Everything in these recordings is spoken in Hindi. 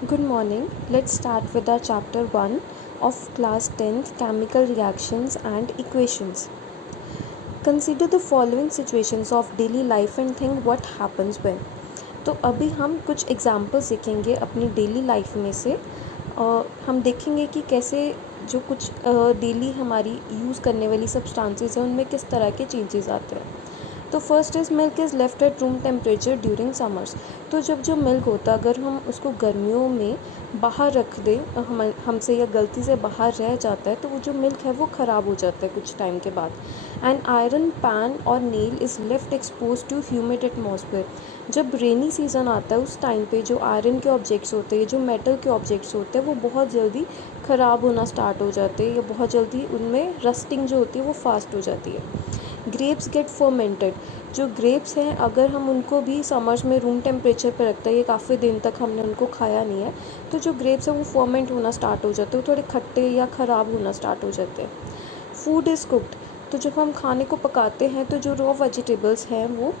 Good morning. Let's start with our chapter 1 of class 10th Chemical Reactions and Equations. Consider the following situations of daily life and think what happens when. तो अभी हम कुछ एग्जाम्पल सीखेंगे अपनी डेली लाइफ में से। हम देखेंगे कि कैसे जो कुछ डेली हमारी यूज़ करने वाली सब्सटेंसेस हैं उनमें किस तरह के चेंजेस आते हैं। तो first is milk is left at room temperature during summers. तो जब जो मिल्क होता है अगर हम उसको गर्मियों में बाहर रख दें हमसे या गलती से बाहर रह जाता है तो वो जो मिल्क है वो ख़राब हो जाता है कुछ टाइम के बाद। एंड आयरन पैन और nail is left expose to humid atmosphere. जब रेनी सीज़न आता है उस टाइम पे जो आयरन के ऑब्जेक्ट्स होते हैं जो मेटल के ऑब्जेक्ट्स होते हैं वो बहुत जल्दी ख़राब होना स्टार्ट हो जाते हैं या बहुत जल्दी उनमें रस्टिंग जो होती है वो फास्ट हो जाती है। Grapes get fermented. जो ग्रेप्स हैं अगर हम उनको भी समर्स में रूम टेम्परेचर पर रखते हैं ये काफ़ी दिन तक हमने उनको खाया नहीं है तो जो ग्रेप्स है वो फर्मेंट होना स्टार्ट हो जाते हैं, वो थोड़े खट्टे या ख़राब होना स्टार्ट हो जाते हैं। Food is cooked. तो जब हम खाने को पकाते हैं तो जो रॉ वेजिटेबल्स हैं वो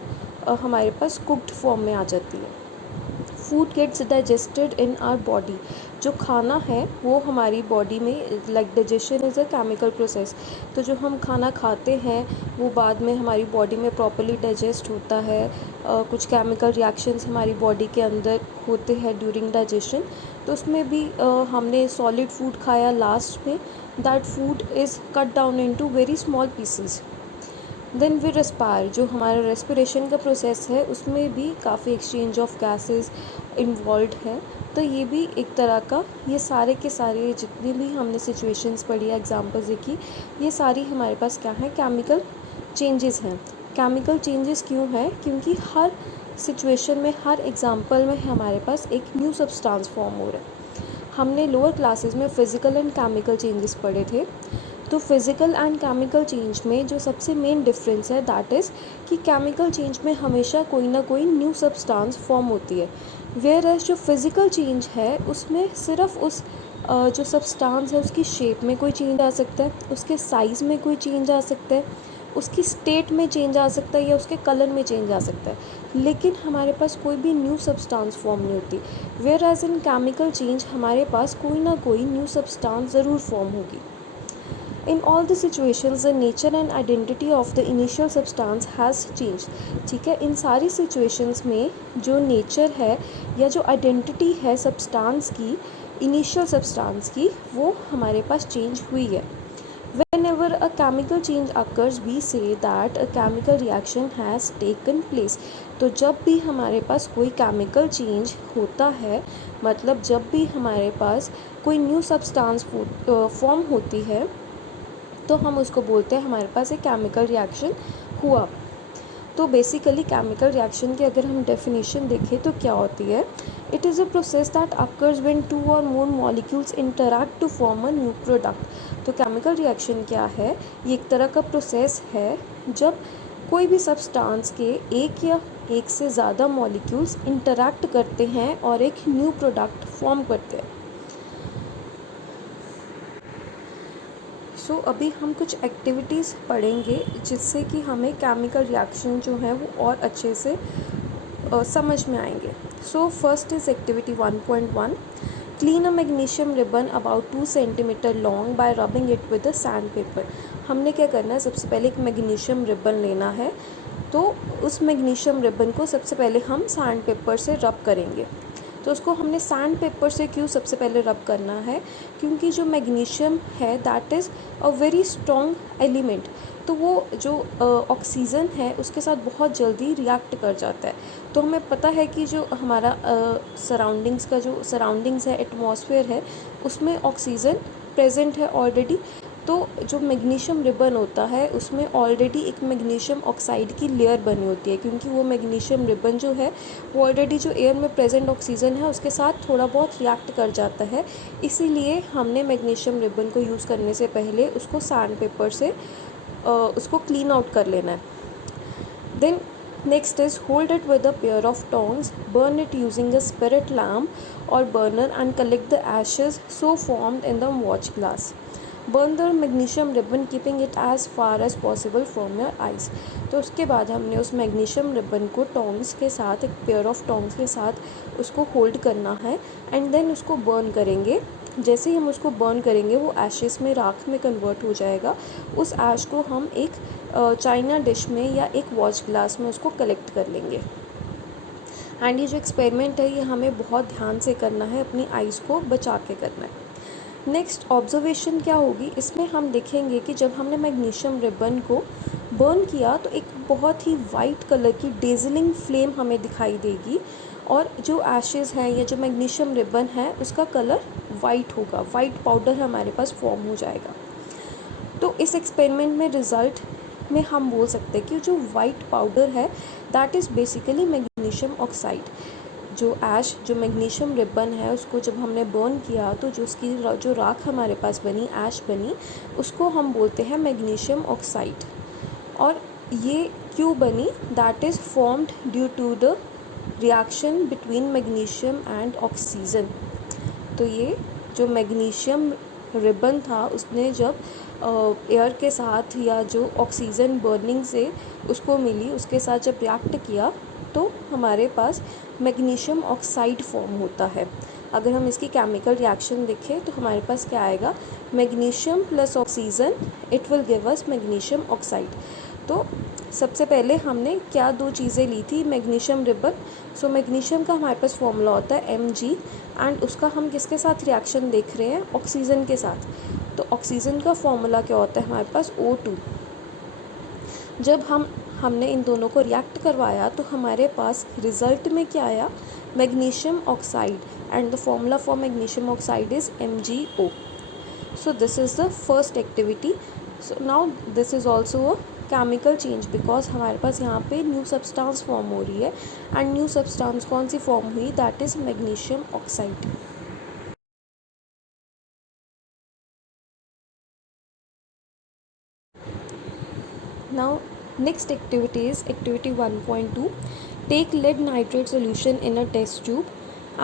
हमारे पास कुक्ड फॉर्म में आ जाती है। Food gets digested in our body. जो खाना है वो हमारी बॉडी में like digestion is a chemical process. तो जो हम खाना खाते हैं वो बाद में हमारी बॉडी में प्रॉपर्ली डाइजेस्ट होता है। कुछ केमिकल रिएक्शंस हमारी बॉडी के अंदर होते हैं ड्यूरिंग डाइजेशन। तो उसमें भी हमने सॉलिड फूड खाया लास्ट में, that food is cut down into very small pieces. Then we respire. जो हमारा रेस्पिरेशन का प्रोसेस है उसमें भी काफ़ी एक्सचेंज ऑफ गैसेस इन्वॉल्व है। तो ये भी एक तरह का ये सारे के सारे जितनी भी हमने सिचुएशंस पढ़ी एग्जांपल्स देखी ये सारी हमारे पास क्या है केमिकल चेंजेस हैं। केमिकल चेंजेस क्यों है क्योंकि हर सिचुएशन में हर एग्जांपल में हमारे पास एक न्यू सब्सटेंस फॉर्म हो रहा है। हमने लोअर क्लासेस में फ़िज़िकल एंड केमिकल चेंजेस पढ़े थे। तो फिज़िकल एंड केमिकल चेंज में जो सबसे मेन डिफरेंस है दैट इज़ कि केमिकल चेंज में हमेशा कोई ना कोई न्यू सब्सटेंस फॉर्म होती है, वेयर एज जो फिज़िकल चेंज है उसमें सिर्फ उस जो सब्सटेंस है उसकी शेप में कोई चेंज आ सकता है, उसके साइज़ में कोई चेंज आ सकता है, उसकी स्टेट में चेंज आ सकता है या उसके कलर में चेंज आ सकता है, लेकिन हमारे पास कोई भी न्यू सब्सटेंस फॉर्म नहीं होती। Whereas in chemical change हमारे पास कोई ना कोई न्यू सब्सटेंस ज़रूर फॉर्म होगी। In all the situations, the nature and identity of the initial substance has changed। ठीक है, इन सारी situations में जो nature है या जो identity है substance की, initial substance की, वो हमारे पास change हुई है। Whenever a chemical change occurs, we say that a chemical reaction has taken place। तो जब भी हमारे पास कोई chemical change होता है मतलब जब भी हमारे पास कोई new substance फॉर्म होती है तो हम उसको बोलते हैं हमारे पास एक केमिकल रिएक्शन हुआ। तो बेसिकली केमिकल रिएक्शन की अगर हम डेफिनेशन देखें तो क्या होती है, it is a process that occurs when two or more molecules interact to form a new product. तो केमिकल रिएक्शन क्या है, ये एक तरह का प्रोसेस है जब कोई भी सब्सटेंस के एक या एक से ज़्यादा मॉलिक्यूल्स इंटरैक्ट करते हैं और एक न्यू प्रोडक्ट फॉर्म करते हैं। अभी हम कुछ एक्टिविटीज़ पढ़ेंगे जिससे कि हमें केमिकल रिएक्शन जो है वो और अच्छे से समझ में आएंगे। First is activity 1.1। Clean a magnesium ribbon about 2 centimetre long bye rubbing it with a sand paper. हमने क्या करना है, सबसे पहले एक मैग्नीशियम रिबन लेना है। तो उस मैग्नीशियम रिबन को सबसे पहले हम सैंड पेपर से रब करेंगे। तो उसको हमने सैंड पेपर से क्यों सबसे पहले रब करना है, क्योंकि जो मैग्नीशियम है that is a very strong element. तो वो जो ऑक्सीजन है उसके साथ बहुत जल्दी रिएक्ट कर जाता है। तो हमें पता है कि जो हमारा सराउंडिंग्स का जो सराउंडिंग्स है एटमॉस्फेयर है उसमें ऑक्सीजन प्रेजेंट है ऑलरेडी। तो जो मैग्नीशियम रिबन होता है उसमें ऑलरेडी एक मैग्नीशियम ऑक्साइड की लेयर बनी होती है, क्योंकि वो मैग्नीशियम रिबन जो है वो ऑलरेडी जो एयर में प्रेजेंट ऑक्सीजन है उसके साथ थोड़ा बहुत रिएक्ट कर जाता है। इसीलिए हमने मैग्नीशियम रिबन को यूज़ करने से पहले उसको सैंड पेपर से उसको क्लीन आउट कर लेना है। Then next is hold it with a pair of tongs, burn it using a spirit lamp or burner and collect the ashes so formed in the watch glass. Burn the magnesium ribbon keeping it as far as possible from your eyes. तो उसके बाद हमने उस मैग्नीशियम रिबन को टोंग्स के साथ, एक पेयर ऑफ टोंग्स के साथ उसको होल्ड करना है एंड देन उसको बर्न करेंगे। जैसे ही हम उसको बर्न करेंगे वो एशेस में, राख में कन्वर्ट हो जाएगा। उस ऐश को हम एक चाइना डिश में या एक वॉच ग्लास में उसको कलेक्ट कर लेंगे। एंड ये जो एक्सपेरिमेंट है ये हमें बहुत ध्यान से करना है, अपनी आइज़ को बचा के करना है। नेक्स्ट ऑब्जर्वेशन क्या होगी, इसमें हम देखेंगे कि जब हमने मैग्नीशियम रिबन को बर्न किया तो एक बहुत ही वाइट कलर की डेजलिंग फ्लेम हमें दिखाई देगी और जो एशेज़ हैं या जो मैग्नीशियम रिबन है उसका कलर वाइट होगा, वाइट पाउडर हमारे पास फॉर्म हो जाएगा। तो इस एक्सपेरिमेंट में रिज़ल्ट में हम बोल सकते हैं कि जो वाइट पाउडर है that is basically magnesium oxide. जो ऐश, जो मैग्नीशियम रिबन है उसको जब हमने बर्न किया तो जो उसकी जो राख हमारे पास बनी, ऐश बनी, उसको हम बोलते हैं मैग्नीशियम ऑक्साइड। और ये क्यों बनी, that is formed due to the reaction between magnesium and oxygen. तो ये जो मैग्नीशियम रिबन था उसने जब एयर के साथ या जो ऑक्सीजन बर्निंग से उसको मिली उसके साथ जब रिएक्ट किया तो हमारे पास मैग्नीशियम ऑक्साइड फॉर्म होता है। अगर हम इसकी केमिकल रिएक्शन देखें तो हमारे पास क्या आएगा, magnesium plus oxygen, it will give us magnesium oxide. तो सबसे पहले हमने क्या दो चीज़ें ली थी, मैग्नीशियम रिबन। सो मैग्नीशियम का हमारे पास फॉर्मूला होता है Mg एंड उसका हम किसके साथ रिएक्शन देख रहे हैं, ऑक्सीजन के साथ। तो ऑक्सीजन का फॉर्मूला क्या होता है हमारे पास O2। जब हमने इन दोनों को रिएक्ट करवाया तो हमारे पास रिज़ल्ट में क्या आया, magnesium oxide, and the formula for magnesium oxide is MgO। So this is the first activity. So now this is also a chemical change because हमारे पास यहाँ पे न्यू सब्सटेंस फॉर्म हो रही है एंड न्यू सब्सटेंस कौन सी फॉर्म हुई, that is magnesium oxide. Now next activity is activity 1.2. Take lead nitrate solution in a test tube.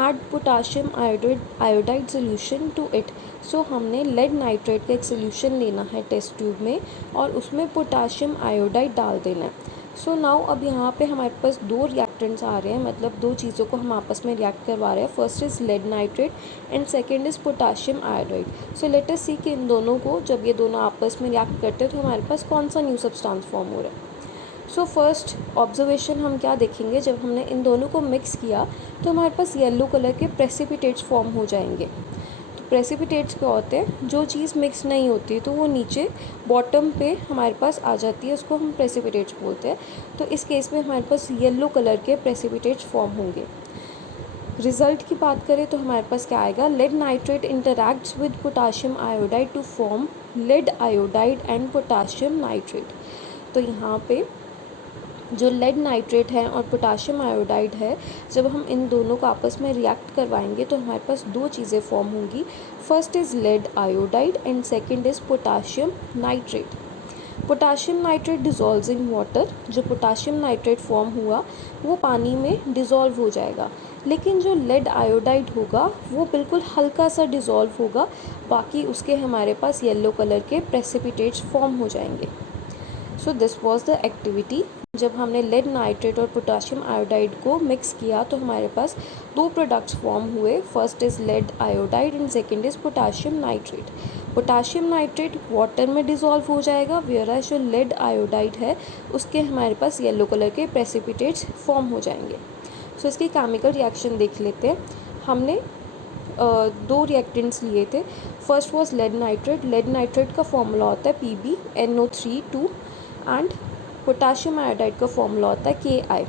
Add potassium iodide solution to it. So हमने lead nitrate का एक solution लेना है टेस्ट ट्यूब में और उसमें पोटाशियम आयोडाइड डाल देना है। सो नाउ अब यहाँ पे हमारे पास दो रिएक्टेंट्स आ रहे हैं, मतलब दो चीज़ों को हम आपस में रिएक्ट करवा रहे हैं। First is lead nitrate and second is potassium iodide. So let us see कि इन दोनों को जब ये दोनों आपस में रिएक्ट करते हैं तो हमारे पास कौन सा न्यू सब्सटेंस फॉर्म हो रहा है। सो फर्स्ट ऑब्जर्वेशन हम क्या देखेंगे, जब हमने इन दोनों को मिक्स किया तो हमारे पास येलो कलर के प्रेसिपिटेट्स फॉर्म हो जाएंगे। तो प्रेसिपिटेट्स क्या होते हैं, जो चीज़ मिक्स नहीं होती तो वो नीचे बॉटम पे हमारे पास आ जाती है, उसको हम प्रेसिपिटेट्स बोलते हैं। तो इस केस में हमारे पास येलो कलर के प्रेसिपिटेट्स फॉर्म होंगे। रिज़ल्ट की बात करें तो हमारे पास क्या आएगा, lead nitrate interacts with potassium iodide to form lead iodide and potassium nitrate. तो यहाँ पे जो लेड नाइट्रेट है और पोटाशियम आयोडाइड है, जब हम इन दोनों को आपस में रिएक्ट करवाएंगे तो हमारे पास दो चीज़ें फॉर्म होंगी। First is lead iodide and second is potassium nitrate. Potassium nitrate dissolves in water. जो पोटाशियम नाइट्रेट फॉर्म हुआ वो पानी में डिज़ोल्व हो जाएगा, लेकिन जो लेड आयोडाइड होगा वो बिल्कुल हल्का सा डिज़ोल्व होगा, बाकी उसके हमारे पास येलो कलर के प्रेसिपिटेट्स फॉर्म हो जाएंगे। So this was the activity. जब हमने लेड नाइट्रेट और पोटाशियम आयोडाइड को मिक्स किया तो हमारे पास दो प्रोडक्ट्स फॉर्म हुए। First is lead iodide and second is potassium nitrate. Potassium nitrate water में डिज़ोल्व हो जाएगा, वेयरएज़ जो लेड आयोडाइड है उसके हमारे पास येलो कलर के प्रेसिपिटेट्स फॉर्म हो जाएंगे। सो इसकी केमिकल रिएक्शन देख लेते हैं। हमने दो रिएक्टेंट्स लिए थे। First was lead nitrate. Lead nitrate का फॉर्मूला होता है PbNO3 एंड पोटाशियम आयोडाइड का फॉर्मूला होता है Ki।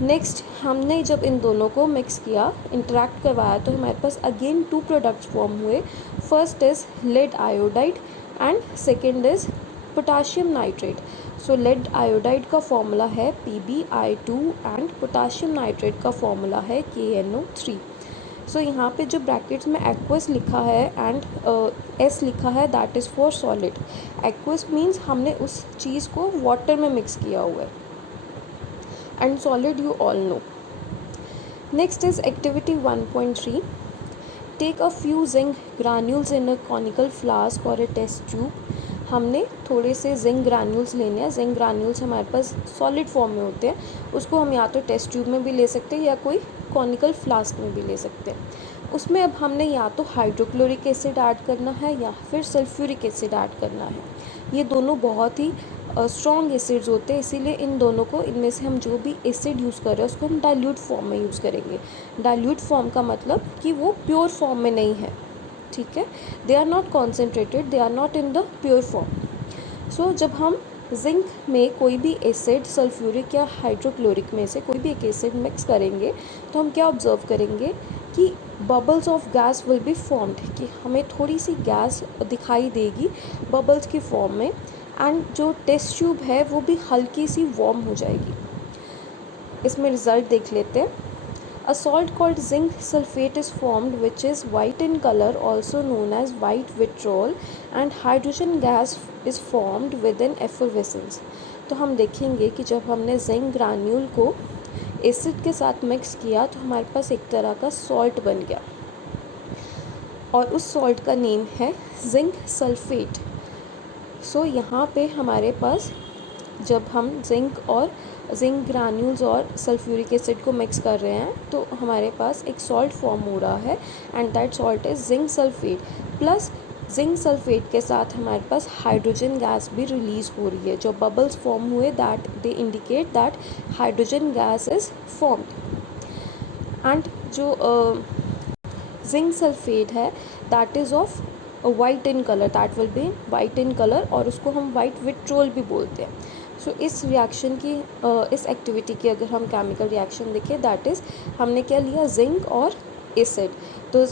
नेक्स्ट हमने जब इन दोनों को मिक्स किया, इंटरैक्ट करवाया, तो हमारे पास अगेन टू प्रोडक्ट्स फॉर्म हुए। First is lead iodide and second is potassium nitrate. So lead iodide का फॉर्मूला है PbI2 एंड पोटाशियम नाइट्रेट का फॉर्मूला है KNO3। सो यहाँ पे जो ब्रैकेट्स में एक्वस लिखा है एंड S लिखा है, that is for solid. Aqueous means हमने उस चीज़ को वाटर में मिक्स किया हुआ है, and solid you all know. Next is activity 1.3। Take a few zinc granules in a conical flask और अ टेस्ट ट्यूब। हमने थोड़े से जिंक ग्रैन्यूल्स लेने हैं। जिंक ग्रैन्यूल्स हमारे पास सॉलिड फॉर्म में होते हैं, उसको हम या तो टेस्ट ट्यूब में भी ले सकते हैं या कोई कॉनिकल फ्लास्क में भी ले सकते हैं। उसमें अब हमने या तो हाइड्रोक्लोरिक एसिड ऐड करना है या फिर सल्फ्यूरिक एसिड ऐड करना है। ये दोनों बहुत ही स्ट्रॉन्ग एसिड्स होते हैं, इसीलिए इन दोनों को, इनमें से हम जो भी एसिड यूज़ कर रहे हैं उसको हम डाइल्यूट फॉर्म में यूज़ करेंगे। डाइल्यूट फॉर्म का मतलब कि वो प्योर फॉर्म में नहीं है, ठीक है। They are not concentrated, they are not in the pure form. So जब हम जिंक में कोई भी एसिड सल्फ्यूरिक या हाइड्रोक्लोरिक में से कोई भी एक एसिड मिक्स करेंगे तो हम क्या ऑब्जर्व करेंगे कि bubbles of gas will be formed, कि हमें थोड़ी सी गैस दिखाई देगी बबल्स की फॉर्म में, एंड जो टेस्ट ट्यूब है वो भी हल्की सी वार्म हो जाएगी। इसमें रिजल्ट देख लेते हैं। A salt called zinc sulfate is formed, which is white in color, also known as white vitriol, and hydrogen gas is formed within effervescence। तो हम देखेंगे कि जब हमने जिंक ग्रान्यूल को एसिड के साथ मिक्स किया तो हमारे पास एक तरह का सॉल्ट बन गया, और उस सॉल्ट का नेम है जिंक सल्फेट। सो यहाँ पे हमारे पास जब हम जिंक ग्रान्यूल्स और सल्फ्यूरिक एसिड को मिक्स कर रहे हैं तो हमारे पास एक सॉल्ट फॉर्म हो रहा है, and that salt is zinc sulphate. Plus zinc sulphate के साथ हमारे पास हाइड्रोजन गैस भी रिलीज़ हो रही है। जो बबल्स फॉर्म हुए that they indicate that hydrogen gas is formed. And जो जिंक सल्फेट है that is of white in colour, that will be white in colour, और उसको हम वाइट विट्रोल भी बोलते हैं। सो इस रिएक्शन की इस एक्टिविटी की अगर हम केमिकल रिएक्शन देखें, दैट इज़ हमने क्या लिया, जिंक और एसिड। तो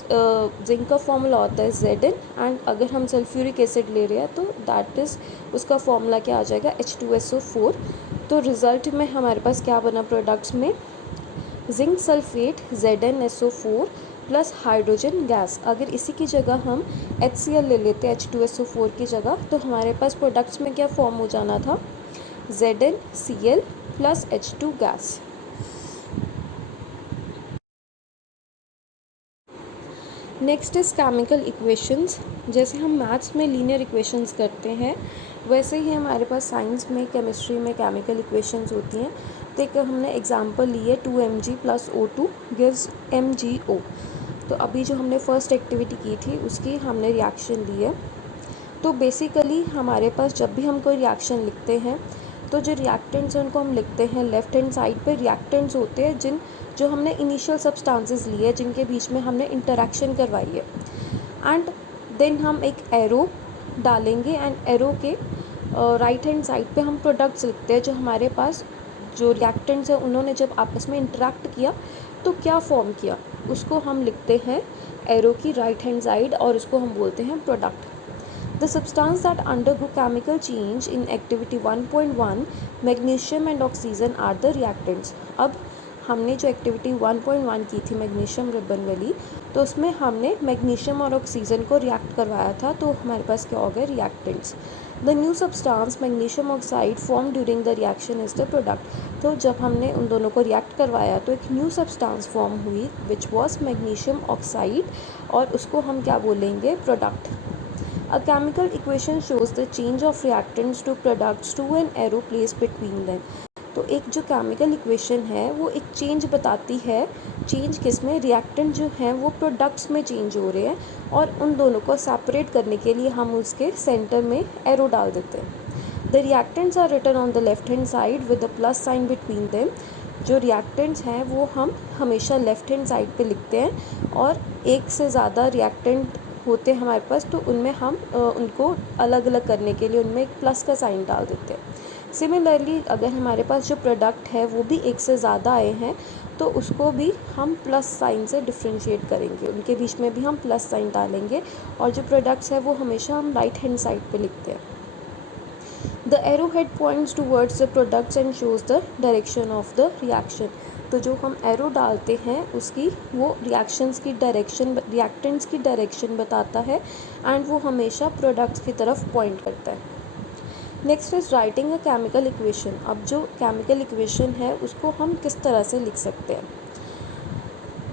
जिंक का फॉर्मूला होता है Zn, एंड अगर हम सल्फ्यूरिक एसिड ले रहे हैं तो दैट इज़ उसका फॉर्मूला क्या आ जाएगा, H2SO4। तो रिज़ल्ट में हमारे पास क्या बना प्रोडक्ट्स में, zinc sulphate ZnSO4 plus hydrogen gas. अगर इसी की जगह हम HCl ले लेते हैं H2SO4 की जगह, तो हमारे पास प्रोडक्ट्स में क्या फॉर्म हो जाना था, ZnCl plus H2 gas. Next is chemical equations. जैसे हम मैथ्स में लीनियर इक्वेशंस करते हैं, वैसे ही हमारे पास साइंस में, केमिस्ट्री में केमिकल इक्वेशंस होती हैं। तो एक हमने एग्जांपल ली है 2Mg + O2 गिव्स MgO। तो अभी जो हमने फर्स्ट एक्टिविटी की थी उसकी हमने रिएक्शन ली है। तो बेसिकली हमारे पास जब भी हम कोई रिएक्शन लिखते हैं तो जो रिएक्टेंट्स हैं उनको हम लिखते हैं लेफ़्ट हैंड साइड पे। रिएक्टेंट्स होते हैं जो हमने इनिशियल सब्सटेंसेस लिए, जिनके बीच में हमने इंटरेक्शन करवाई है, एंड देन हम एक एरो डालेंगे, एंड एरो के राइट हैंड साइड पे हम प्रोडक्ट्स लिखते हैं। जो हमारे पास जो रिएक्टेंट्स हैं उन्होंने जब आपस में इंटरेक्ट किया तो क्या फॉर्म किया, उसको हम लिखते हैं एरो की राइट हैंड साइड, और उसको हम बोलते हैं product. The substance that undergo chemical change in activity 1.1, magnesium and oxygen are the reactants। अब हमने जो एक्टिविटी 1.1 की थी मैग्नीशियम रिबन वाली, तो उसमें हमने मैग्नीशियम और ऑक्सीजन को रिएक्ट करवाया था, तो हमारे पास क्या हो गए, reactants. The new substance magnesium oxide form during the reaction is the product. तो जब हमने उन दोनों को रिएक्ट करवाया तो एक न्यू सब्सटेंस फॉर्म हुई विच वॉज मैग्नीशियम ऑक्साइड, और उसको हम क्या बोलेंगे, product. A chemical equation shows the change of reactants to products to an arrow placed between them। तो एक जो केमिकल इक्वेशन है वो एक चेंज बताती है। चेंज किस में, रिएक्टेंट जो हैं वो प्रोडक्ट्स में चेंज हो रहे हैं, और उन दोनों को सेपरेट करने के लिए हम उसके सेंटर में एरो डाल देते हैं। The reactants are written on the left hand side with the plus sign between them. जो रिएक्टेंट्स हैं वो हम हमेशा लेफ्ट हैंड साइड पे लिखते हैं, और एक से ज़्यादा रिएक्टेंट होते हैं हमारे पास तो उनमें हम उनको अलग अलग करने के लिए उनमें एक प्लस का साइन डाल देते हैं। सिमिलरली अगर हमारे पास जो प्रोडक्ट है वो भी एक से ज़्यादा आए हैं तो उसको भी हम प्लस साइन से डिफ्रेंशिएट करेंगे, उनके बीच में भी हम प्लस साइन डालेंगे, और जो प्रोडक्ट्स है वो हमेशा हम राइट हैंड साइड पे लिखते हैं। The arrow head points towards the products and shows the direction of the reaction. तो जो हम एरो डालते हैं उसकी वो रिएक्शंस की डायरेक्शन, रिएक्टेंट्स की डायरेक्शन बताता है, एंड वो हमेशा प्रोडक्ट्स की तरफ पॉइंट करता है। Next is writing a chemical equation. अब जो केमिकल इक्वेशन है उसको हम किस तरह से लिख सकते हैं।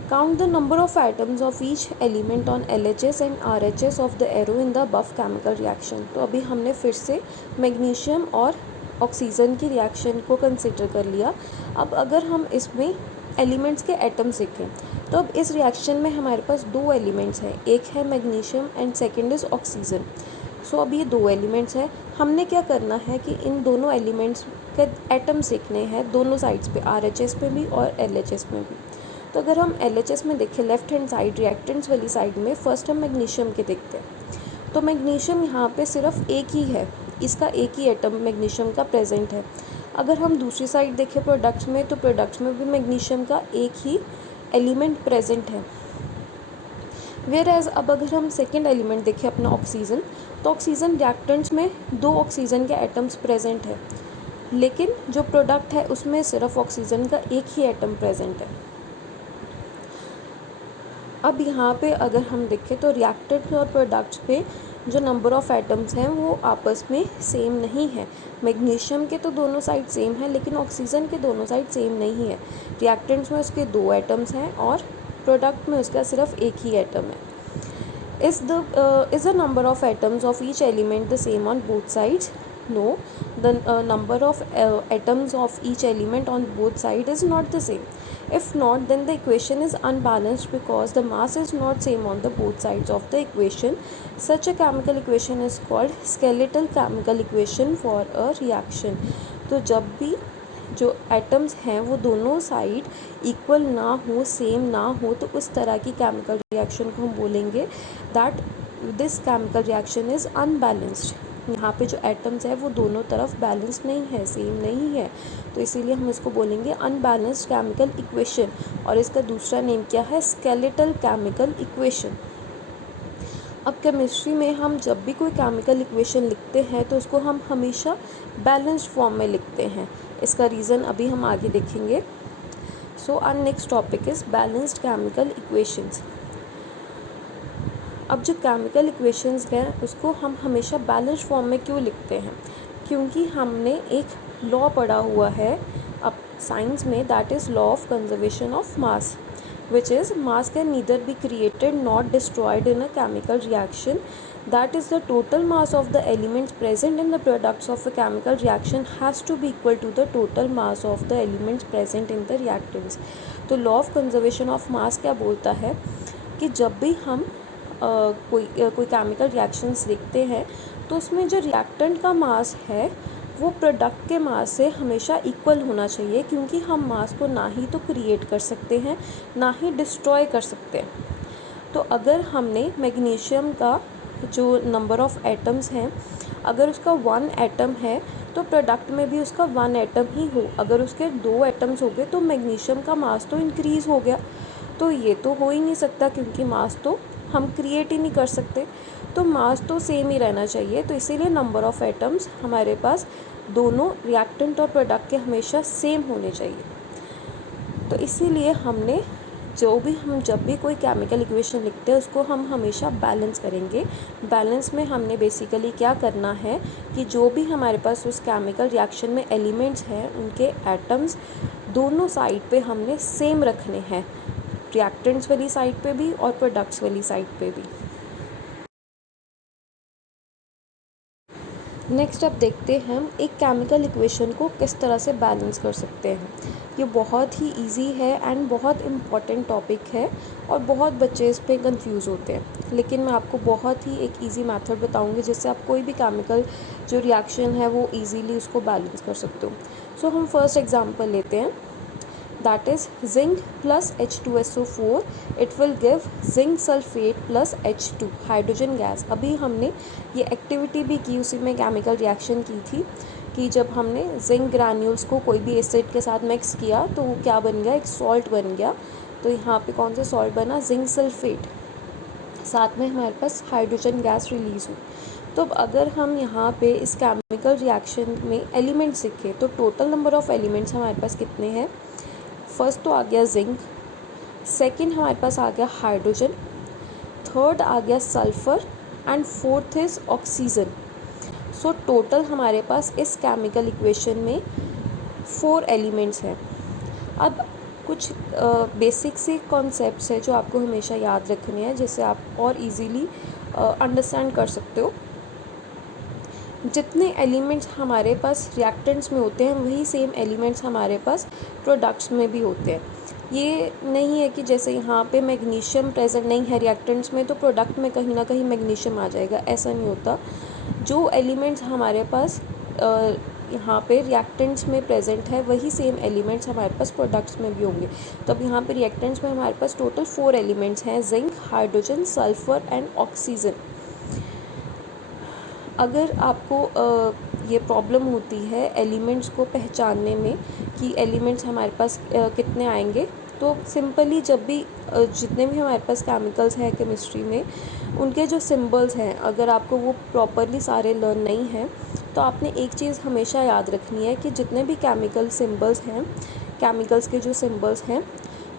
Count the number of atoms of each element on LHS and RHS of the arrow in the above chemical reaction. तो अभी हमने फिर से मैग्नीशियम और ऑक्सीजन की रिएक्शन को कंसिडर कर लिया. अब अगर हम इसमें एलिमेंट्स के एटम्स देखें तो अब इस रिएक्शन में हमारे पास दो एलिमेंट्स हैं, एक है magnesium and second is oxygen. So अब ये दो एलिमेंट्स हैं. हमने क्या करना है कि इन दोनों एलिमेंट्स के एटम्स देखने हैं दोनों साइड्स पे, RHS पे भी और LHS में भी. तो अगर हम LHS में देखें लेफ्ट हैंड साइड रिएक्टेंट्स वाली साइड में, फर्स्ट हम मैग्नीशियम के देखते हैं. तो मैग्नीशियम यहाँ पे सिर्फ एक ही है, इसका एक ही एटम मैग्नीशियम का प्रेजेंट है. अगर हम दूसरी साइड देखें प्रोडक्ट्स में, तो प्रोडक्ट्स में भी मैग्नीशियम का एक ही एलिमेंट प्रेजेंट है. वेयर एज अब अगर हम सेकेंड एलिमेंट देखें अपना ऑक्सीजन, तो ऑक्सीजन रिएक्टेंट्स में दो ऑक्सीजन के एटम्स प्रेजेंट है, लेकिन जो प्रोडक्ट है उसमें सिर्फ ऑक्सीजन का एक ही एटम प्रेजेंट है. अब यहाँ पे अगर हम देखें तो रिएक्टेंट्स और प्रोडक्ट्स पे जो नंबर ऑफ़ एटम्स हैं वो आपस में सेम नहीं है. मैग्नीशियम के तो दोनों साइड सेम है, लेकिन ऑक्सीजन के दोनों साइड सेम नहीं है. रिएक्टेंट्स में उसके दो एटम्स हैं और प्रोडक्ट में उसका सिर्फ एक ही एटम है. Is the number of atoms of each element the same on both sides? No, the number of atoms of each element on both sides is not the same. If not, then the equation is unbalanced because the mass is not same on the both sides of the equation. Such a chemical equation is called skeletal chemical equation for a reaction. तो जब भी जो एटम्स हैं वो दोनों साइड इक्वल ना हो, सेम ना हो, तो उस तरह की केमिकल रिएक्शन को हम बोलेंगे that this chemical reaction is unbalanced. यहाँ पे जो एटम्स है वो दोनों तरफ बैलेंस नहीं है, सेम नहीं है, तो इसीलिए हम इसको बोलेंगे अनबैलेंस्ड केमिकल इक्वेशन. और इसका दूसरा नेम क्या है? Skeletal chemical equation. अब केमिस्ट्री में हम जब भी कोई केमिकल इक्वेशन लिखते हैं तो उसको हम हमेशा बैलेंस्ड फॉर्म में लिखते हैं. इसका रीज़न अभी हम आगे देखेंगे. So our next topic is balanced chemical equations. अब जो केमिकल इक्वेशंस हैं उसको हम हमेशा बैलेंस फॉर्म में क्यों लिखते हैं? क्योंकि हमने एक लॉ पढ़ा हुआ है अब साइंस में, that is law of conservation of mass, which is mass can neither be created nor destroyed in a chemical reaction. That is, the total mass of the elements present in the products of a chemical reaction has to be equal to the total mass of the elements present in the reactants. तो law of conservation of mass क्या बोलता है कि जब भी हम कोई केमिकल रिएक्शंस देखते हैं तो उसमें जो रिएक्टेंट का मास है वो प्रोडक्ट के मास से हमेशा इक्वल होना चाहिए, क्योंकि हम मास को ना ही तो क्रिएट कर सकते हैं ना ही डिस्ट्रॉय कर सकते हैं. तो अगर हमने मैग्नीशियम का जो नंबर ऑफ़ एटम्स हैं, अगर उसका 1 एटम है तो प्रोडक्ट में भी उसका 1 एटम ही हो. अगर उसके 2 एटम्स हो गए तो मैग्नीशियम का मास तो इंक्रीज़ हो गया. तो ये तो हो ही नहीं सकता, क्योंकि मास तो हम क्रिएट ही नहीं कर सकते, तो मास तो सेम ही रहना चाहिए. तो इसीलिए नंबर ऑफ़ एटम्स हमारे पास दोनों रिएक्टेंट और प्रोडक्ट के हमेशा सेम होने चाहिए. तो इसीलिए हमने जब भी कोई केमिकल इक्वेशन लिखते हैं उसको हम हमेशा बैलेंस करेंगे. बैलेंस में हमने बेसिकली क्या करना है कि जो भी हमारे पास उस केमिकल रिएक्शन में एलिमेंट्स हैं उनके एटम्स दोनों साइड पे हमने सेम रखने हैं, रिएक्टेंट्स वाली साइड पे भी और प्रोडक्ट्स वाली साइड पे भी. नेक्स्ट अब देखते हैं हम एक केमिकल इक्वेशन को किस तरह से बैलेंस कर सकते हैं. ये बहुत ही इजी है एंड बहुत इम्पॉर्टेंट टॉपिक है और बहुत बच्चे इस पे कंफ्यूज होते हैं, लेकिन मैं आपको बहुत ही एक इजी मेथड बताऊंगी जिससे आप कोई भी केमिकल जो रिएक्शन है वो इजीली उसको बैलेंस कर सकते हो. सो हम फर्स्ट एग्जांपल लेते हैं, that is zinc plus H2SO4, it will give zinc sulfate plus H2 hydrogen gas. अभी हमने ये एक्टिविटी भी की, उसी में केमिकल रिएक्शन की थी कि जब हमने जिंक ग्रैन्यूल्स को कोई भी एसिड के साथ मिक्स किया तो वो क्या बन गया, एक सॉल्ट बन गया. तो यहाँ पे कौन सा सॉल्ट बना, जिंक सल्फेट. साथ में हमारे पास हाइड्रोजन गैस रिलीज़ हुई. तो अब अगर हम यहाँ पे इस केमिकल रिएक्शन में एलिमेंट्स लिखें तो टोटल नंबर ऑफ़ एलिमेंट्स हमारे पास कितने हैं? फर्स्ट तो आ गया जिंक, सेकंड हमारे पास आ गया हाइड्रोजन, थर्ड आ गया sulphur and fourth is oxygen. So total हमारे पास इस केमिकल इक्वेशन में 4 एलिमेंट्स हैं. अब कुछ बेसिक से कॉन्सेप्ट्स है जो आपको हमेशा याद रखने हैं, जिससे आप और इजीली अंडरस्टैंड कर सकते हो। जितने एलिमेंट्स हमारे पास रिएक्टेंट्स में होते हैं वही सेम एलिमेंट्स हमारे पास प्रोडक्ट्स में भी होते हैं। ये नहीं है कि जैसे यहाँ पे मैग्नीशियम प्रेजेंट नहीं है रिएक्टेंट्स में तो प्रोडक्ट में कहीं ना कहीं मैग्नीशियम आ जाएगा, ऐसा नहीं होता। जो एलिमेंट्स हमारे पास यहाँ पे रिएक्टेंट्स में प्रेजेंट है वही सेम एलिमेंट्स हमारे पास प्रोडक्ट्स में भी होंगे। तो अब यहाँ पे रिएक्टेंट्स में हमारे पास टोटल 4 एलिमेंट्स हैं, zinc, hydrogen, sulphur and oxygen. अगर आपको ये प्रॉब्लम होती है एलिमेंट्स को पहचानने में कि एलिमेंट्स हमारे पास कितने आएंगे, तो सिंपली जब भी जितने भी हमारे पास केमिकल्स हैं केमिस्ट्री में उनके जो सिंबल्स हैं अगर आपको वो प्रॉपरली सारे लर्न नहीं हैं तो आपने एक चीज़ हमेशा याद रखनी है कि जितने भी केमिकल सिंबल्स हैं, केमिकल्स के जो सिंबल्स हैं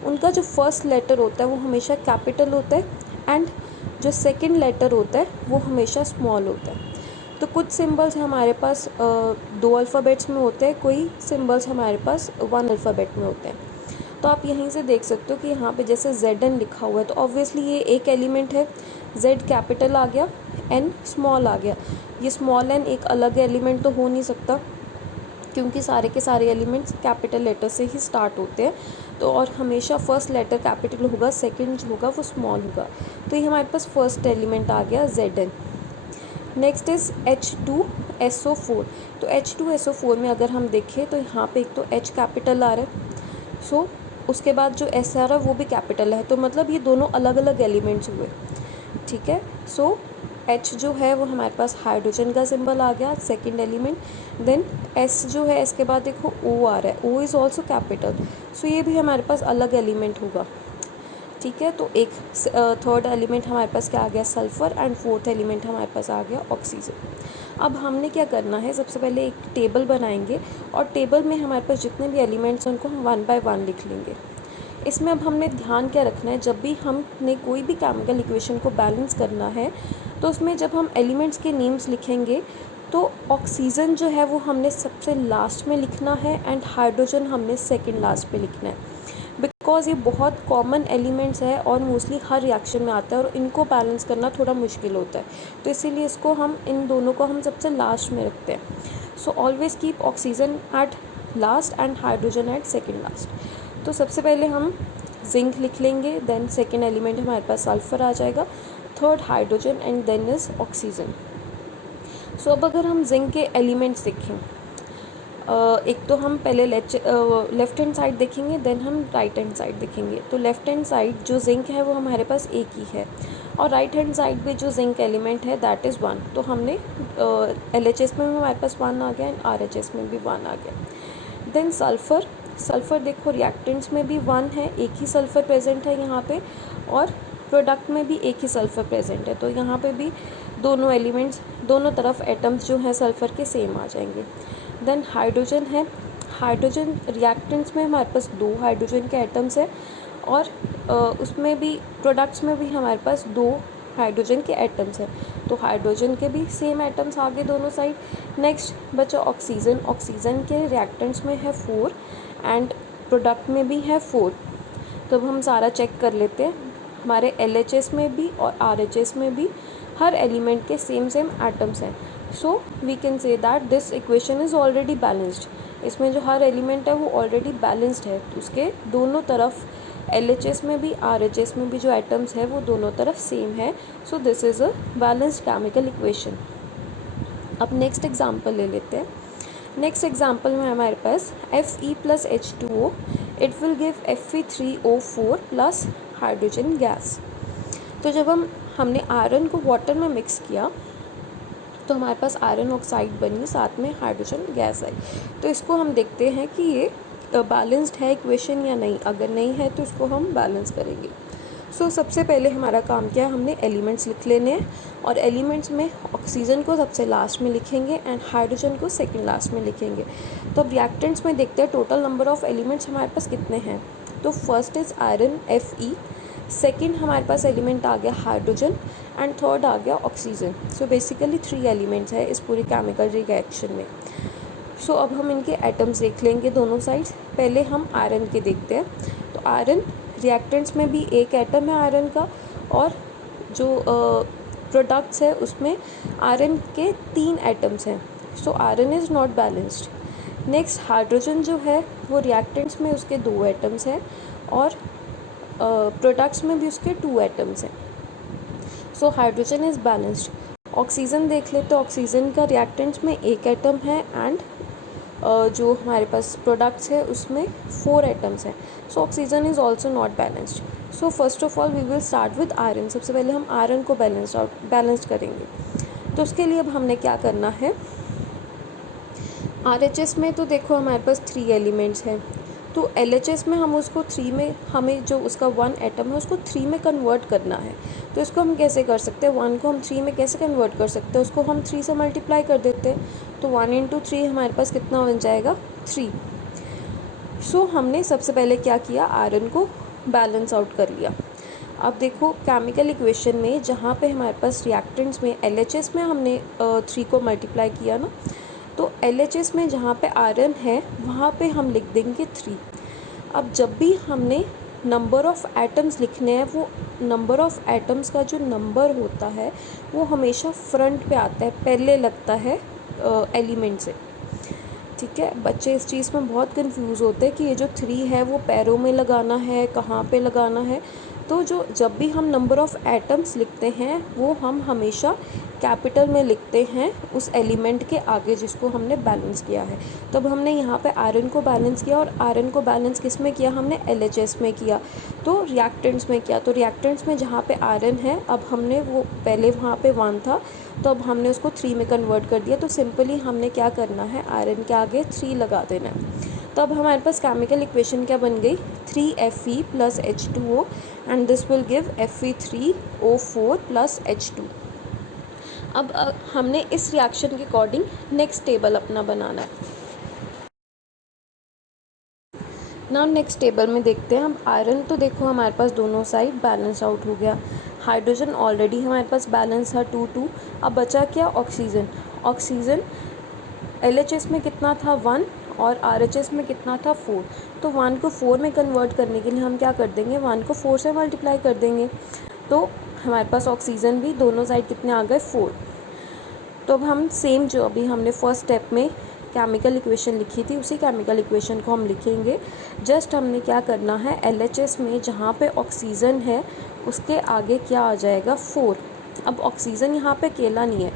उनका जो फर्स्ट लेटर होता है वो हमेशा कैपिटल होता है एंड जो सेकंड लेटर होता है वो हमेशा स्मॉल होता है। तो कुछ सिंबल्स हमारे पास 2 अल्फ़ाबेट्स में होते हैं, कोई सिंबल्स हमारे पास 1 अल्फ़ाबेट में होते हैं। तो आप यहीं से देख सकते हो कि यहाँ पे जैसे ZN लिखा हुआ है तो ऑब्वियसली ये एक एलिमेंट है, Z कैपिटल आ गया, N स्मॉल आ गया। ये स्मॉल n एक अलग एलिमेंट तो हो नहीं सकता क्योंकि सारे के सारे एलिमेंट्स कैपिटल लेटर से ही स्टार्ट होते हैं। तो और हमेशा फर्स्ट लेटर कैपिटल होगा, सेकंड जो होगा वो स्मॉल होगा। तो ये हमारे पास फर्स्ट एलिमेंट आ गया ZN। Next is H2SO4। तो H2SO4 में अगर हम देखें तो यहाँ पे एक तो H कैपिटल आ रहा है, सो उसके बाद जो S आ रहा है वो भी कैपिटल है, तो मतलब ये दोनों अलग अलग एलिमेंट्स हुए, ठीक है। सो H जो है वो हमारे पास हाइड्रोजन का सिंबल आ गया, सेकंड एलिमेंट। देन S जो है इसके बाद देखो O आ रहा है, O इज़ ऑल्सो कैपिटल, सो ये भी हमारे पास अलग एलिमेंट होगा, ठीक है। तो एक थर्ड एलिमेंट हमारे पास क्या आ गया, सल्फ़र, एंड फोर्थ एलिमेंट हमारे पास आ गया ऑक्सीजन। अब हमने क्या करना है, सबसे पहले एक टेबल बनाएंगे और टेबल में हमारे पास जितने भी एलिमेंट्स हैं उनको हम 1 बाय 1 लिख लेंगे। इसमें अब हमने ध्यान क्या रखना है, जब भी हमने कोई भी केमिकल इक्वेशन को बैलेंस करना है तो उसमें जब हम एलिमेंट्स के नेम्स लिखेंगे तो ऑक्सीजन जो है वो हमने सबसे लास्ट में लिखना है एंड हाइड्रोजन हमने सेकेंड लास्ट में लिखना है, बिकॉज ये बहुत कॉमन एलिमेंट्स है और मोस्टली हर रिएक्शन में आता है और इनको बैलेंस करना थोड़ा मुश्किल होता है, तो इसीलिए इसको हम इन दोनों को हम सबसे लास्ट में रखते हैं। So always keep oxygen at last and hydrogen at second last. तो सबसे पहले हम जिंक लिख लेंगे, देन सेकेंड एलिमेंट हमारे पास सल्फर आ जाएगा, third hydrogen and then is oxygen. So अब अगर हम जिंक के एलिमेंट्स देखें, एक तो हम पहले लेफ़्ट हैंड साइड देखेंगे, देन हम राइट हैंड साइड देखेंगे। तो लेफ़्ट हैंड साइड जो जिंक है वो हमारे पास एक ही है और राइट हैंड साइड पे जो जिंक एलिमेंट है दैट इज़ 1। तो हमने LHS में भी हमारे पास 1 आ गया एंड RHS में भी 1 आ गया। देन सल्फ़र, सल्फ़र देखो रिएक्टेंट्स में भी 1 है, एक ही सल्फ़र प्रेजेंट है यहाँ पे, और प्रोडक्ट में भी एक ही सल्फ़र प्रेजेंट है, तो यहाँ पे भी दोनों एलिमेंट्स, दोनों तरफ एटम्स जो हैं सल्फ़र के सेम आ जाएंगे। देन हाइड्रोजन है, हाइड्रोजन रिएक्टेंट्स में हमारे पास 2 हाइड्रोजन के एटम्स है और उसमें भी प्रोडक्ट्स में भी हमारे पास 2 हाइड्रोजन के एटम्स हैं, तो हाइड्रोजन के भी सेम एटम्स आ गए दोनों साइड। नेक्स्ट बचा ऑक्सीजन, ऑक्सीजन के रिएक्टेंट्स में है 4 एंड प्रोडक्ट में भी है 4। तो अब हम सारा चेक कर लेते हैं, हमारे LHS में भी और RHS में भी हर एलिमेंट के सेम एटम्स हैं, so we can say that this equation is already balanced. इसमें जो हर एलिमेंट है वो ऑलरेडी बैलेंस्ड है, तो उसके दोनों तरफ LHS में भी RHS में भी जो एटम्स है वो दोनों तरफ सेम है, सो this is a balanced chemical equation. अब नेक्स्ट एग्जांपल ले लेते हैं। नेक्स्ट एग्जांपल में हमारे पास Fe plus H2O, it will give Fe3O4 plus hydrogen gas. तो जब हमने आयरन को वाटर में मिक्स किया तो हमारे पास आयरन ऑक्साइड बनी, साथ में हाइड्रोजन गैस आई। तो इसको हम देखते हैं कि ये बैलेंस्ड है इक्वेशन या नहीं, अगर नहीं है तो इसको हम बैलेंस करेंगे। सो सबसे पहले हमारा काम क्या है, हमने एलिमेंट्स लिख लेने हैं और एलिमेंट्स में ऑक्सीजन को सबसे लास्ट में लिखेंगे एंड हाइड्रोजन को सेकंड लास्ट में लिखेंगे। तो अब रिएक्टेंट्स में देखते हैं टोटल नंबर ऑफ़ एलिमेंट्स हमारे पास कितने हैं। तो first is iron Fe, second हमारे पास एलिमेंट आ गया हाइड्रोजन एंड थर्ड आ गया ऑक्सीजन। सो बेसिकली 3 एलिमेंट्स है इस पूरी केमिकल रिएक्शन में। सो अब हम इनके एटम्स देख लेंगे दोनों साइड्स। पहले हम आयरन के देखते हैं। तो आयरन रिएक्टेंट्स में भी एक एटम है आयरन का, और जो प्रोडक्ट्स है उसमें आयरन के 3 एटम्स हैं। So iron is not balanced. Next hydrogen जो है वो रिएक्टेंट्स में उसके 2 एटम्स हैं और प्रोडक्ट्स में भी उसके 2 एटम्स हैं। So hydrogen is balanced. Oxygen देख ले तो ऑक्सीजन का रिएक्टेंट्स में एक एटम है एंड जो हमारे पास प्रोडक्ट्स है उसमें 4 एटम्स हैं। So oxygen is also not balanced. So first of all we will start with iron. सबसे पहले हम आयरन को बैलेंस करेंगे। तो उसके लिए अब हमने क्या करना है, RHS में तो देखो हमारे पास 3 एलिमेंट्स हैं, तो LHS में हम उसको 3 में, हमें जो उसका 1 एटम है उसको 3 में कन्वर्ट करना है। तो इसको हम कैसे कर सकते हैं, 1 को हम 3 में कैसे कन्वर्ट कर सकते हैं, उसको हम 3 से मल्टीप्लाई कर देते हैं। तो 1 × 3 हमारे पास कितना बन जाएगा, 3। सो हमने सबसे पहले क्या किया, आयरन को बैलेंस आउट कर लिया। अब देखो केमिकल इक्वेशन में जहाँ पे हमारे पास रिएक्टेंट्स में LHS में हमने 3 को मल्टीप्लाई किया ना, तो LHS में जहाँ पे आयरन है वहाँ पे हम लिख देंगे 3। अब जब भी हमने नंबर ऑफ़ एटम्स लिखने हैं, वो नंबर ऑफ़ एटम्स का जो नंबर होता है वो हमेशा फ्रंट पे आता है, पहले लगता है एलिमेंट से। ठीक है, बच्चे इस चीज़ में बहुत कंफ्यूज होते हैं कि ये जो 3 है वो पैरों में लगाना है, कहाँ पे लगाना है। तो जब भी हम नंबर ऑफ़ एटम्स लिखते हैं वो हम हमेशा कैपिटल में लिखते हैं उस एलिमेंट के आगे जिसको हमने बैलेंस किया है। तब हमने यहाँ पे आयरन को बैलेंस किया, और आयरन को बैलेंस किस में किया, हमने LHS में किया, तो रिएक्टेंट्स में किया। तो रिएक्टेंट्स में जहाँ पे आयरन है, अब हमने वो पहले वहाँ पे 1 था तो अब हमने उसको 3 में कन्वर्ट कर दिया। तो सिंपली हमने क्या करना है, आयरन के आगे 3 लगा देना है। तो अब हमारे पास केमिकल इक्वेशन क्या बन गई, 3Fe + H2O and this will give Fe3O4 + H2। अब हमने इस रिएक्शन के अकॉर्डिंग नेक्स्ट टेबल अपना बनाना है। ना नेक्स्ट टेबल में देखते हैं हम, आयरन तो देखो हमारे पास दोनों साइड बैलेंस आउट हो गया। हाइड्रोजन ऑलरेडी हमारे पास बैलेंस था 2-2। अब बचा क्या, ऑक्सीजन। ऑक्सीजन LHS में कितना था, 1, और RHS में कितना था, 4। तो 1 को 4 में कन्वर्ट करने के लिए हम क्या कर देंगे, 1 को 4 से मल्टीप्लाई कर देंगे। तो हमारे पास ऑक्सीजन भी दोनों साइड कितने आ गए, 4। तो अब हम सेम जो अभी हमने फर्स्ट स्टेप में केमिकल इक्वेशन लिखी थी उसी केमिकल इक्वेशन को हम लिखेंगे। जस्ट हमने क्या करना है, LHS में जहाँ पे ऑक्सीजन है उसके आगे क्या आ जाएगा, 4। अब ऑक्सीजन यहाँ पे अकेला नहीं है,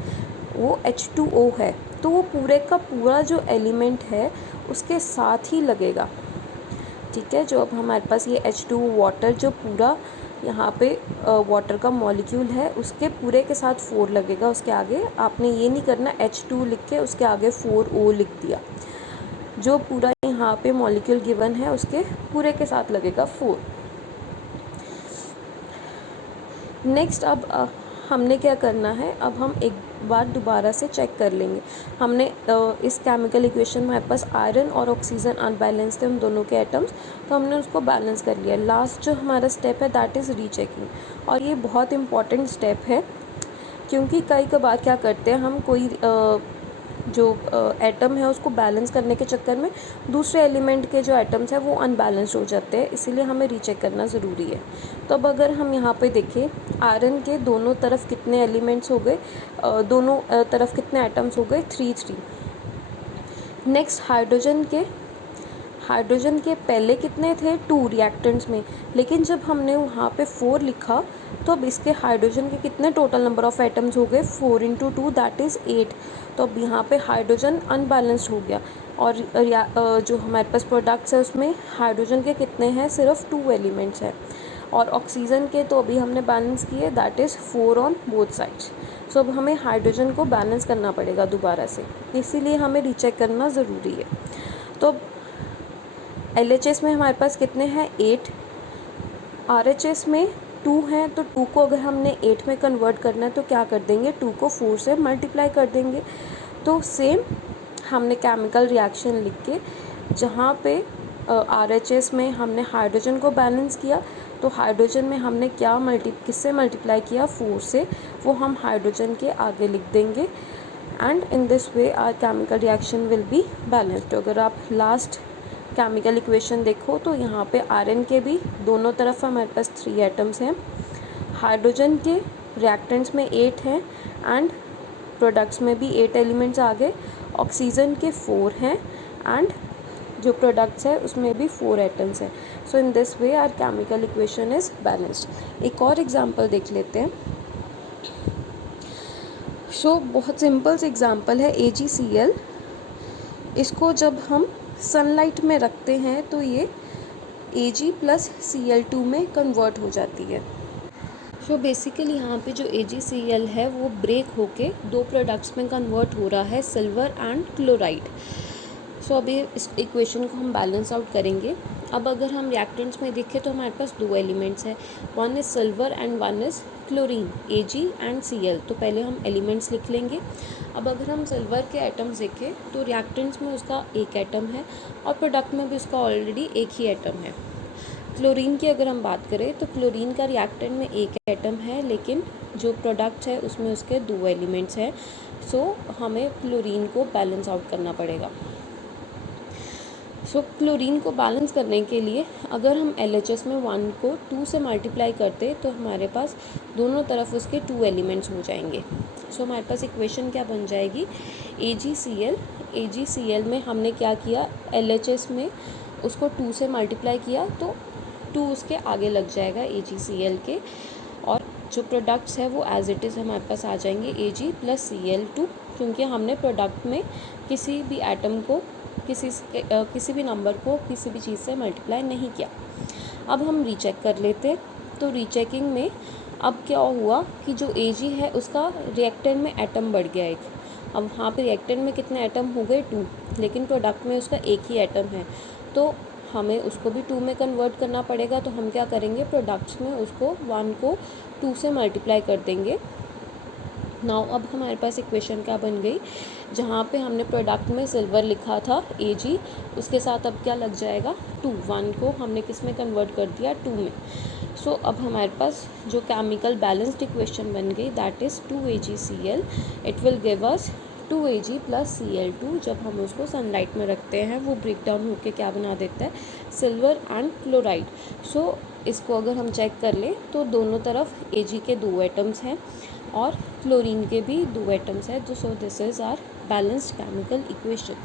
वो H2O है, तो वो पूरे का पूरा जो एलिमेंट है उसके साथ ही लगेगा। ठीक है, जो अब हमारे पास ये H2O वाटर जो पूरा यहाँ पे वाटर का मॉलिक्यूल है उसके पूरे के साथ 4 लगेगा। उसके आगे आपने ये नहीं करना H2 लिख के उसके आगे 4O लिख दिया। जो पूरा यहाँ पे मॉलिक्यूल गिवन है उसके पूरे के साथ लगेगा 4। नेक्स्ट अब हमने क्या करना है, अब हम एक बार दोबारा से चेक कर लेंगे। हमने इस केमिकल इक्वेशन में हमारे पास आयरन और ऑक्सीजन अनबैलेंस थे, उन दोनों के एटम्स, तो हमने उसको बैलेंस कर लिया। लास्ट जो हमारा स्टेप है दैट इज़ रीचेकिंग, और ये बहुत इंपॉर्टेंट स्टेप है क्योंकि कई कबार क्या करते हैं हम, कोई जो एटम है उसको बैलेंस करने के चक्कर में दूसरे एलिमेंट के जो एटम्स हैं वो अनबैलेंस्ड हो जाते हैं, इसीलिए हमें रीचेक करना ज़रूरी है। तो अब अगर हम यहाँ पे देखें, आयरन के दोनों तरफ कितने एलिमेंट्स हो गए, दोनों तरफ कितने एटम्स हो गए, 3-3। नेक्स्ट हाइड्रोजन के पहले कितने थे, 2 रिएक्टेंट्स में, लेकिन जब हमने वहाँ पे 4 लिखा तो अब इसके हाइड्रोजन के कितने टोटल नंबर ऑफ़ एटम्स हो गए, 4 × 2 दैट इज़ 8। तो अब यहाँ पे हाइड्रोजन अनबैलेंस्ड हो गया, और जो हमारे पास प्रोडक्ट्स है उसमें हाइड्रोजन के कितने हैं, सिर्फ 2 एलिमेंट्स हैं, और ऑक्सीजन के तो अभी हमने बैलेंस किए that is 4 on both sides. So अब हमें हाइड्रोजन को बैलेंस करना पड़ेगा दोबारा से, इसीलिए हमें रीचेक करना ज़रूरी है। तो LHS में हमारे पास कितने हैं, 8। RHS में 2 हैं, तो 2 को अगर हमने 8 में कन्वर्ट करना है तो क्या कर देंगे, 2 को 4 से मल्टीप्लाई कर देंगे। तो सेम हमने केमिकल रिएक्शन लिख के जहाँ पे RHS में हमने हाइड्रोजन को बैलेंस किया, तो हाइड्रोजन में हमने किससे मल्टीप्लाई किया, 4 से, वो हम हाइड्रोजन के आगे लिख देंगे। And in this way our chemical reaction will be balanced. अगर आप लास्ट केमिकल इक्वेशन देखो तो यहाँ पे Rn के भी दोनों तरफ हमारे पास 3 एटम्स हैं, हाइड्रोजन के रिएक्टेंट्स में 8 हैं एंड प्रोडक्ट्स में भी 8 एलिमेंट्स आ गए, ऑक्सीजन के 4 हैं एंड जो प्रोडक्ट्स है उसमें भी 4 एटम्स हैं। So in this way our chemical equation is balanced. एक और एग्जांपल देख लेते हैं। सो बहुत सिंपल सा एग्जांपल है AgCl। इसको जब हम सनलाइट में रखते हैं तो ये Ag प्लस Cl2 में कन्वर्ट हो जाती है। सो बेसिकली यहाँ पे जो AgCl है वो ब्रेक होके 2 प्रोडक्ट्स में कन्वर्ट हो रहा है, सिल्वर एंड क्लोराइड। सो अभी इस इक्वेशन को हम बैलेंस आउट करेंगे। अब अगर हम रिएक्टेंट्स में देखें तो हमारे पास 2 एलिमेंट्स हैं, one is silver and one is chlorine, Ag and Cl। तो पहले हम एलिमेंट्स लिख लेंगे। अब अगर हम सिल्वर के एटम्स देखें तो रिएक्टेंट्स में उसका एक एटम है और प्रोडक्ट में भी उसका ऑलरेडी एक ही एटम है। क्लोरीन की अगर हम बात करें तो क्लोरीन का रिएक्टेंट में एक एटम है, लेकिन जो प्रोडक्ट है उसमें उसके 2 एलिमेंट्स हैं। सो हमें क्लोरीन को बैलेंस आउट करना पड़ेगा। सो क्लोरीन को बैलेंस करने के लिए अगर हम LHS में 1 को 2 से मल्टीप्लाई करते तो हमारे पास दोनों तरफ उसके 2 एलिमेंट्स हो जाएंगे। सो हमारे पास इक्वेशन क्या बन जाएगी, AgCl में हमने क्या किया, LHS में उसको 2 से मल्टीप्लाई किया तो 2 उसके आगे लग जाएगा AgCl के, और जो प्रोडक्ट्स है वो एज इट इज़ हमारे पास आ जाएंगे Ag प्लस Cl2, क्योंकि हमने प्रोडक्ट में किसी भी एटम को किसी भी नंबर को किसी भी चीज़ से मल्टीप्लाई नहीं किया। अब हम रीचेक कर लेते हैं। तो रीचेकिंग में अब क्या हुआ कि जो Ag है उसका रिएक्टेंट में एटम बढ़ गया एक। अब वहाँ पे रिएक्टेंट में कितने एटम हो गए, 2, लेकिन प्रोडक्ट में उसका एक ही एटम है तो हमें उसको भी 2 में कन्वर्ट करना पड़ेगा। तो हम क्या करेंगे, प्रोडक्ट्स में उसको 1 को 2 से मल्टीप्लाई कर देंगे। नाउ अब हमारे पास इक्वेशन क्या बन गई, जहाँ पे हमने प्रोडक्ट में सिल्वर लिखा था Ag, उसके साथ अब क्या लग जाएगा 2, 1 को हमने किस में कन्वर्ट कर दिया, 2 में। सो अब हमारे पास जो केमिकल बैलेंस्ड इक्वेशन बन गई that is 2AgCl। It will give us 2Ag plus Cl2। जब हम उसको सनलाइट में रखते हैं वो ब्रेक डाउन होकर क्या बना देता है, सिल्वर एंड क्लोराइड। सो इसको अगर हम चेक कर लें तो दोनों तरफ Ag के 2 एटम्स हैं और क्लोरीन के भी 2 एटम्स हैं। So this is our balanced chemical equation.